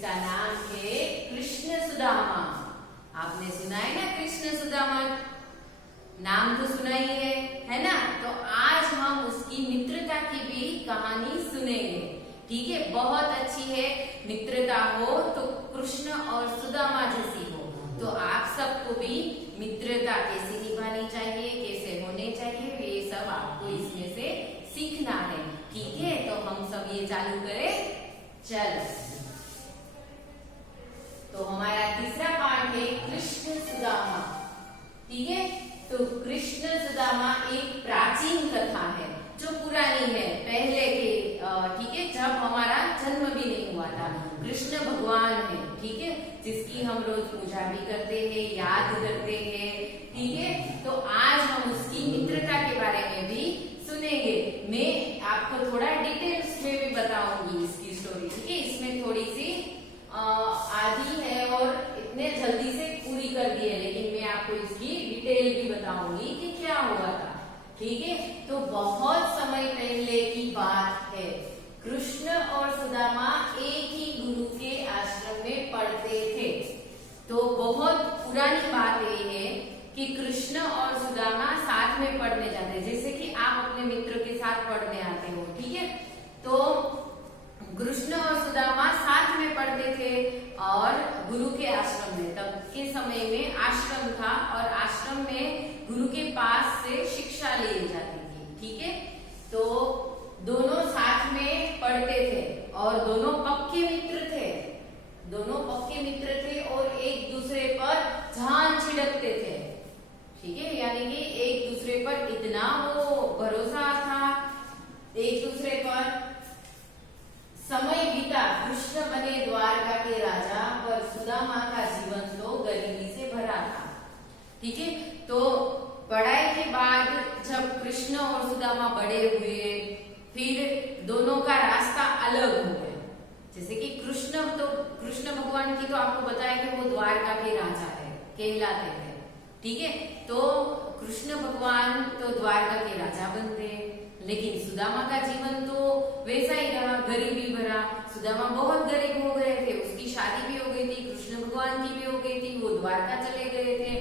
जिसका नाम है कृष्ण सुदामा। आपने सुना है ना कृष्ण सुदामा, नाम तो सुना ही है ना। तो आज हम उसकी मित्रता की भी कहानी सुनेंगे। ठीक है, बहुत अच्छी है। मित्रता हो तो कृष्ण और सुदामा जैसी हो। तो आप सबको भी मित्रता कैसे निभानी चाहिए, कैसे होने चाहिए, ये सब आपको इसमें से सीखना है। ठीक है, तो हम सब ये चालू करें। चल, तो हमारा तीसरा पार्ट है कृष्ण सुदामा। ठीक है, तो कृष्ण सुदामा एक प्राचीन कथा है जो पुरानी है, पहले के। ठीक है, जब हमारा जन्म भी नहीं हुआ था। कृष्ण भगवान है, ठीक है, जिसकी हम रोज पूजा भी करते हैं, याद करते हैं। ठीक है, तो आज हम उसकी मित्रता के बारे में भी सुनेंगे। मैं आपको थोड़ा डिटेल्स में भी बताऊंगी इसकी स्टोरी। ठीक है, इसमें थोड़ी सी आधी है और इतने जल्दी से पूरी कर दी है, लेकिन मैं आपको इसकी डिटेल भी बताऊंगी कि क्या हुआ था। ठीक है, तो बहुत समय पहले की बात है। कृष्ण और सुदामा एक ही गुरु के आश्रम में पढ़ते थे। तो बहुत पुरानी बात ये है कि कृष्ण और सुदामा साथ में पढ़ने जाते हैं, जैसे कि आप अपने मित्र के साथ पढ़ने आते हो। ठीक है, तो कृष्ण और सुदामा साथ में पढ़ते थे और गुरु के आश्रम में। तब के समय में आश्रम था और आश्रम में गुरु के पास से शिक्षा ली जाती थी। ठीक है, तो दोनों साथ में पढ़ते थे और दोनों पक्के मित्र थे। दोनों पक्के मित्र थे और एक दूसरे पर जान छिड़कते थे। ठीक है, यानी कि एक दूसरे पर इतना वो भरोसा था, एक दूसरे पर। समय बीता, कृष्ण बने द्वारका के राजा, पर सुदामा का जीवन तो गरीबी से भरा था। ठीक है, तो पढ़ाई के बाद जब कृष्ण और सुदामा बड़े हुए, फिर दोनों का रास्ता अलग हो गया। जैसे कि कृष्ण भगवान की तो आपको बताया कि वो द्वारका के राजा है, कहलाते हैं। ठीक है, तो कृष्ण भगवान तो द्वारका के राजा बनते हैं, लेकिन सुदामा का जीवन तो वैसा ही रहा, गरीबी भरा। सुदामा बहुत गरीब हो गए थे, उसकी शादी भी हो गई थी, कृष्ण भगवान की भी हो गई थी, वो द्वारका चले गए थे।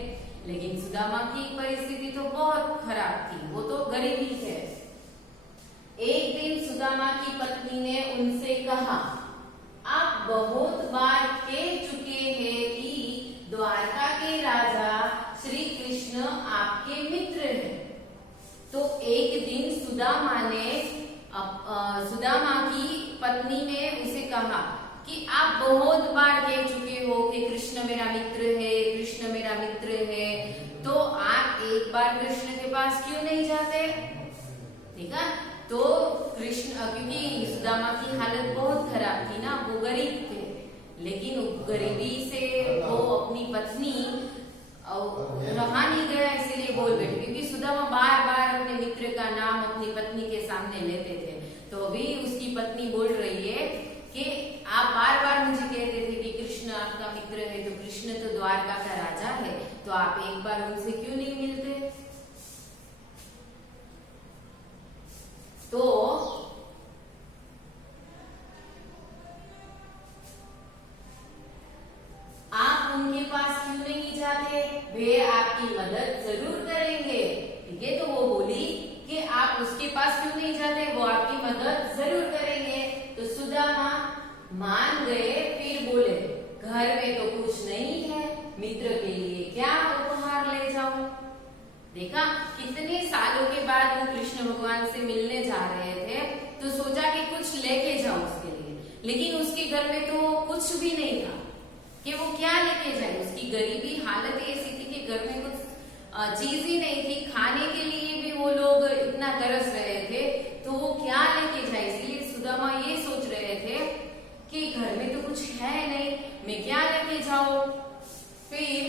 लेकिन सुदामा की परिस्थिति तो बहुत खराब थी, वो तो गरीब ही थे। एक दिन सुदामा की पत्नी ने उनसे कहा, आप बहुत बार कह चुके हैं कि द्वारका के राजा श्री कृष्ण आपके मित्र हैं। तो एक दिन सुदामा की पत्नी ने उसे कहा कि आप बहुत बार कह चुके हो कि कृष्ण मेरा मित्र है, कृष्ण मेरा मित्र है, तो आप एक बार कृष्ण के पास क्यों नहीं जाते? ठीक है, तो कृष्ण, क्योंकि सुदामा की हालत बहुत खराब थी ना, वो गरीब थे, लेकिन गरीबी से वो अपनी पत्नी रहा नहीं गया, इसीलिए बोल बैठे। क्योंकि सुदामा बार बार अपने मित्र का नाम अपनी पत्नी के सामने लेते थे। तो अभी उसकी पत्नी बोल रही है कि आप बार बार मुझे कहते थे कि कृष्ण आपका मित्र है, तो कृष्ण तो द्वारका का राजा है, तो आप एक बार उनसे क्यों नहीं मिलते? तो आप उनके पास क्यों नहीं जाते? वे आपकी मदद जरूर करेंगे। ठीक है, तो वो बोली कि आप उसके पास क्यों नहीं जाते, वो आपकी मदद जरूर करेंगे। तो सुदामा मान गए, फिर बोले, घर में तो कुछ नहीं है, मित्र के लिए क्या उपहार ले जाऊं? देखा, कितने सालों के बाद वो कृष्ण भगवान से मिलने जा रहे थे, तो सोचा कि कुछ लेके जाऊं उसके लिए, लेकिन उसके घर में तो कुछ भी नहीं था कि वो क्या लेके जाए। उसकी गरीबी हालत ऐसी थी कि घर में कुछ चीज ही नहीं थी, खाने के लिए भी वो लोग इतना तरस रहे थे, तो वो क्या लेके जाए। इसलिए सुदामा ये सोच रहे थे कि घर में तो कुछ है नहीं, मैं क्या लेके जाऊं। फिर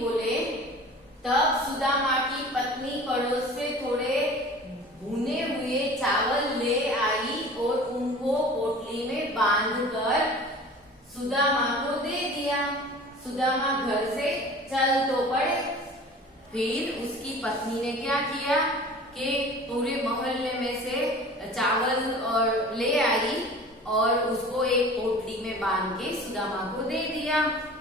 बोले, तब सुदामा की पत्नी पड़ोस से थोड़े भुने हुए चावल ले आई और उनको पोटली में बांधकर सुदामा को दे दिया। सुदामा घर से चल तो पड़े। फिर उसकी पत्नी ने क्या किया, कि पूरे मोहल्ले में से चावल और ले आई और उसको एक पोटली में बांध के सुदामा को दे दिया।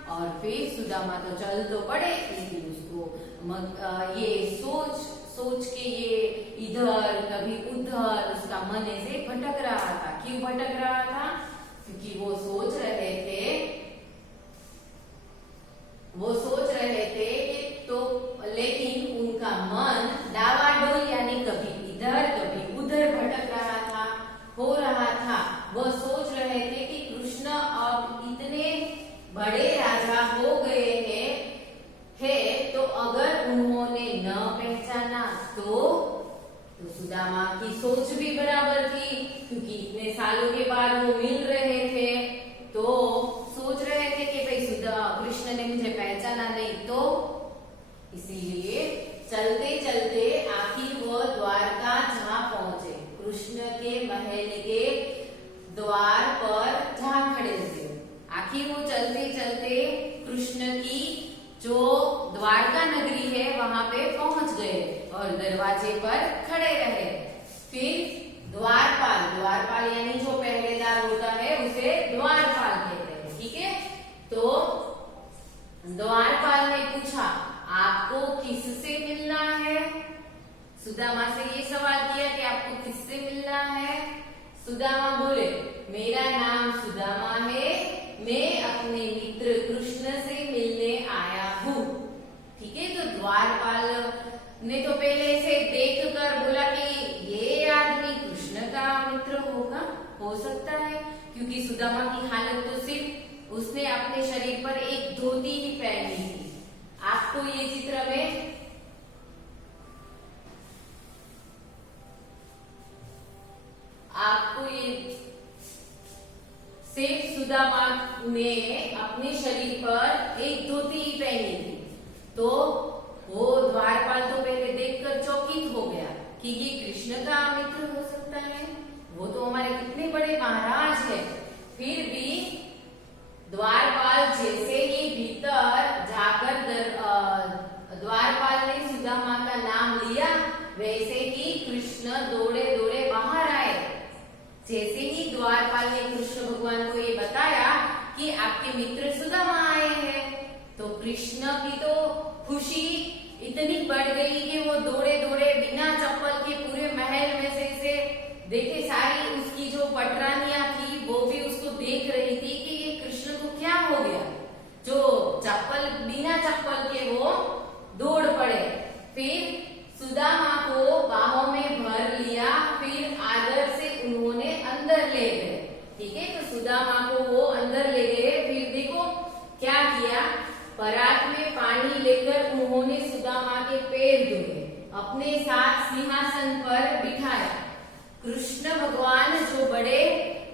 और फिर सुदामा तो चल तो पड़े, लेकिन उसको ये सोच के ये इधर कभी उधर उसका मन ऐसे भटक रहा था। क्यों भटक रहा था? क्योंकि वो सोच रहे थे कि तो, लेकिन उनका मन डावाडोल यानी कभी इधर कभी उधर भटक रहा था। वह सोच रहे थे कि कृष्ण अब इतने बड़े राजा हो गए हैं, तो अगर उन्होंने न पहचाना तो सुदामा की सोच भी बराबर थी, क्योंकि इतने सालों के बाद वो मिल रहे थे, तो सोच रहे थे कि भाई कृष्ण ने मुझे पहचाना नहीं तो। इसीलिए चलते चलते आखिर वो द्वारका जहाँ पहुंचे, कृष्ण के महल के द्वार पर जहाँ खड़े थे। आखिर वो चलते चलते कृष्ण की जो द्वारका नगरी है वहां पे पहुंच गए और दरवाजे पर खड़े रहे। फिर द्वारपाल यानी जो पहरेदार होता है उसे द्वारपाल कहते हैं, ठीक है। तो द्वारपाल ने पूछा, आपको किससे मिलना है? सुदामा से ये सवाल किया कि आपको किससे मिलना है? सुदामा बोले, मेरा नाम सुदामा है, मैं अपने मित्र कृष्ण से मिलने आया हूँ। ठीक है। तो द्वारपाल ने तो पहले से देखकर बोला कि ये आदमी कृष्ण का मित्र होगा, हो सकता है, क्योंकि सुदामा की हालत तो सिर्फ उसने अपने शरीर पर एक धोती ही पहनी थी। आपको ये चित्र में सिर्फ सुदामा ने अपने शरीर पर एक धोती ही पहनी थी। तो वो द्वारपाल तो पहले देखकर चौकित हो गया कि ये कृष्ण का मित्र हो सकता है, वो तो हमारे कितने बड़े महाराज हैं। फिर भी द्वारपाल जैसे ही भीतर जाकर द्वारपाल ने सुदामा का नाम लिया, वैसे ही कृष्ण दौड़े दौड़े बाहर आए। जैसे ही द्वारपाल ने कृष्ण भगवान को ये बताया कि आपके मित्र सुदामा आए हैं, तो कृष्ण की तो खुशी इतनी बढ़ गई कि वो दौड़े दौड़े बिना चप्पल के पूरे महल में से देखे, सारी उसकी जो पटरानियां थी वो भी उसको देख रही थी कि ये कृष्ण को क्या हो गया, जो बिना चप्पल के वो दौड़ पड़े। फिर सुदामा को बाहों में भर लिया, फिर आदर से उन्होंने अंदर ले गए। ठीक है। तो सुदामा को वो अंदर ले गए। फिर देखो क्या किया, परात में पानी लेकर उन्होंने सुदामा के पैर धोए, अपने साथ सिंहासन पर बिठाया। कृष्ण भगवान जो बड़े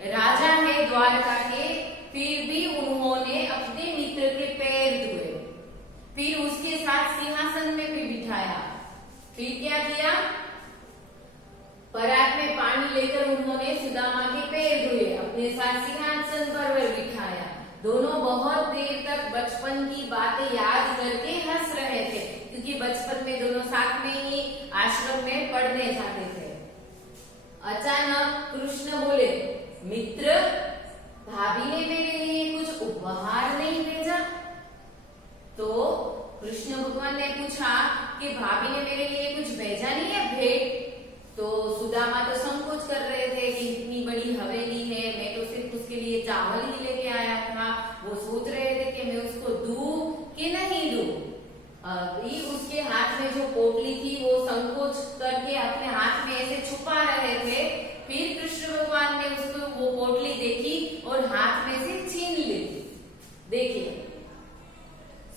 राजा है द्वारका के, फिर भी उन्होंने अपने मित्र के पैर धोए, फिर उसके साथ सिंहासन में भी बिठाया। फिर क्या किया, परात में पानी लेकर उन्होंने सुदामा के पैर धोए, अपने साथ सिंहासन पर बिठाया। दोनों बहुत देर तक बचपन की बातें याद करके हंस रहे थे, क्योंकि बचपन में दोनों साथ में ही आश्रम में पढ़ने जाते थे। अचानक कृष्ण बोले, मित्र, भाभी ने मेरे लिए कुछ उपहार नहीं भेजा? तो कृष्ण भगवान ने पूछा कि भाभी ने मेरे लिए कुछ भेजा नहीं है भेंट? तो सुदामा तो संकोच कर रहे थे कि इतनी बड़ी हवेली है, मैं तो सिर्फ उसके लिए चावल ही लेके आया था। वो सोच रहे थे कि मैं उसको दूं कि नहीं दूं। अभी उसके हाथ में जो पोटली थी वो संकोच करके अपने हाथ में ऐसे छुपा रहे थे। फिर कृष्ण भगवान ने उसको वो पोटली देखी और हाथ में से छीन ली। देखिए,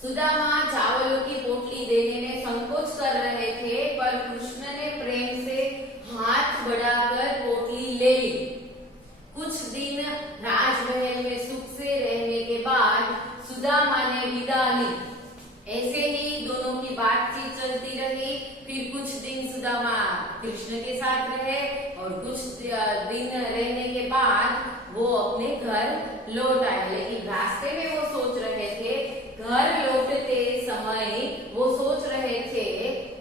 सुदामा चावलों की पोटली देने में संकोच कर रहे थे, पर कृष्ण ने प्रेम से हाथ बढ़ाकर पोटली ले ली। कुछ दिन राजमहल में सुख से रहने के बाद सुदामा ने विदा ली। ऐसे ही दोनों की बातचीत चलती रही। फिर कुछ दिन सुदामा कृष्ण के साथ रहे और कुछ दिन रहने के बाद वो अपने घर लौट आए। लेकिन रास्ते में वो सोच रहे थे, घर लौटते समय वो सोच रहे थे,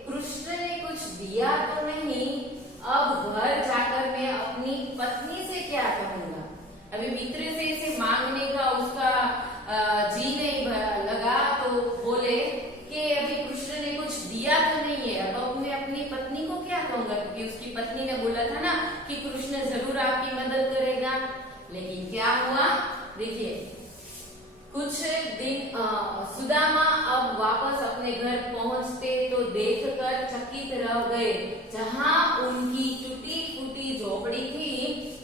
कृष्ण ने कुछ दिया तो नहीं, अब घर जाकर मैं अपनी पत्नी से क्या कहूंगा। अभी मित्र से इसे मांगने का उसका जी नहीं लगा, तो बोले कि अभी कृष्ण ने कुछ दिया तो नहीं है, अब मैं अपनी पत्नी को क्या कहूंगा, क्योंकि उसकी पत्नी ने बोला था ना कि कृष्ण जरूर आपकी मदद करेगा। लेकिन क्या हुआ, देखिए कुछ दिन सुदामा अब वापस अपने घर पहुंचते तो देखकर चकित रह गए, जहां उनकी टूटी फूटी झोपड़ी थी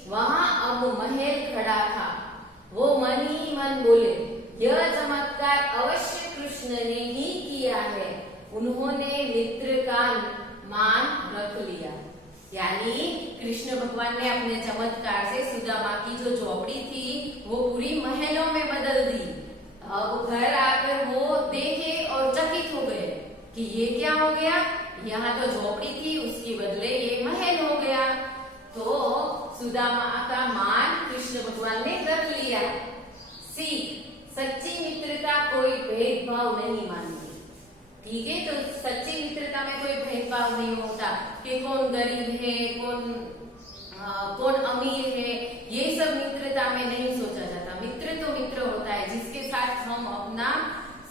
वहां अब महल खड़ा था। वो मन ही मन बोले, यह चमत्कार अवश्य कृष्ण ने ही किया है, उन्होंने मित्र का मान रख लिया। यानी कृष्ण भगवान ने अपने चमत्कार से सुदामा की जो झोपड़ी थी वो पूरी महलों में बदल दी। अब घर आकर वो देखे और चकित हो गए कि ये क्या हो गया, यहाँ तो झोपड़ी थी उसके बदले ये महल हो गया। तो सुदामा का मान कृष्ण भगवान ने रख लिया। सीख, सच्ची मित्रता कोई भेदभाव नहीं मानती। ठीक है, तो सच्ची मित्रता में कोई भेदभाव नहीं होता कि कौन गरीब है, कौन अमीर है, ये सब मित्रता में नहीं सोचा जाता। मित्र तो मित्र होता है जिसके साथ हम अपना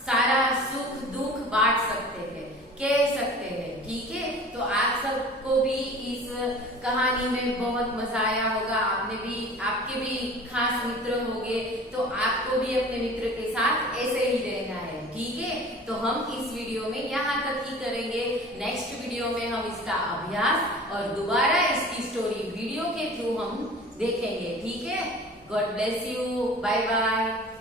सारा सुख दुख बांट सकते हैं, कह सकते हैं। ठीक है, तो आप सबको भी इस कहानी में बहुत मजा आया होगा, आपके भी खास मित्र होंगे, तो आपको भी अपने मित्र के साथ ऐसे ही रहना है। ठीक है, तो हम इस वीडियो में यहाँ तक ही करेंगे। नेक्स्ट वीडियो में हम इसका अभ्यास और दोबारा इसकी स्टोरी वीडियो के थ्रू हम देखेंगे। ठीक है, God bless you, bye bye.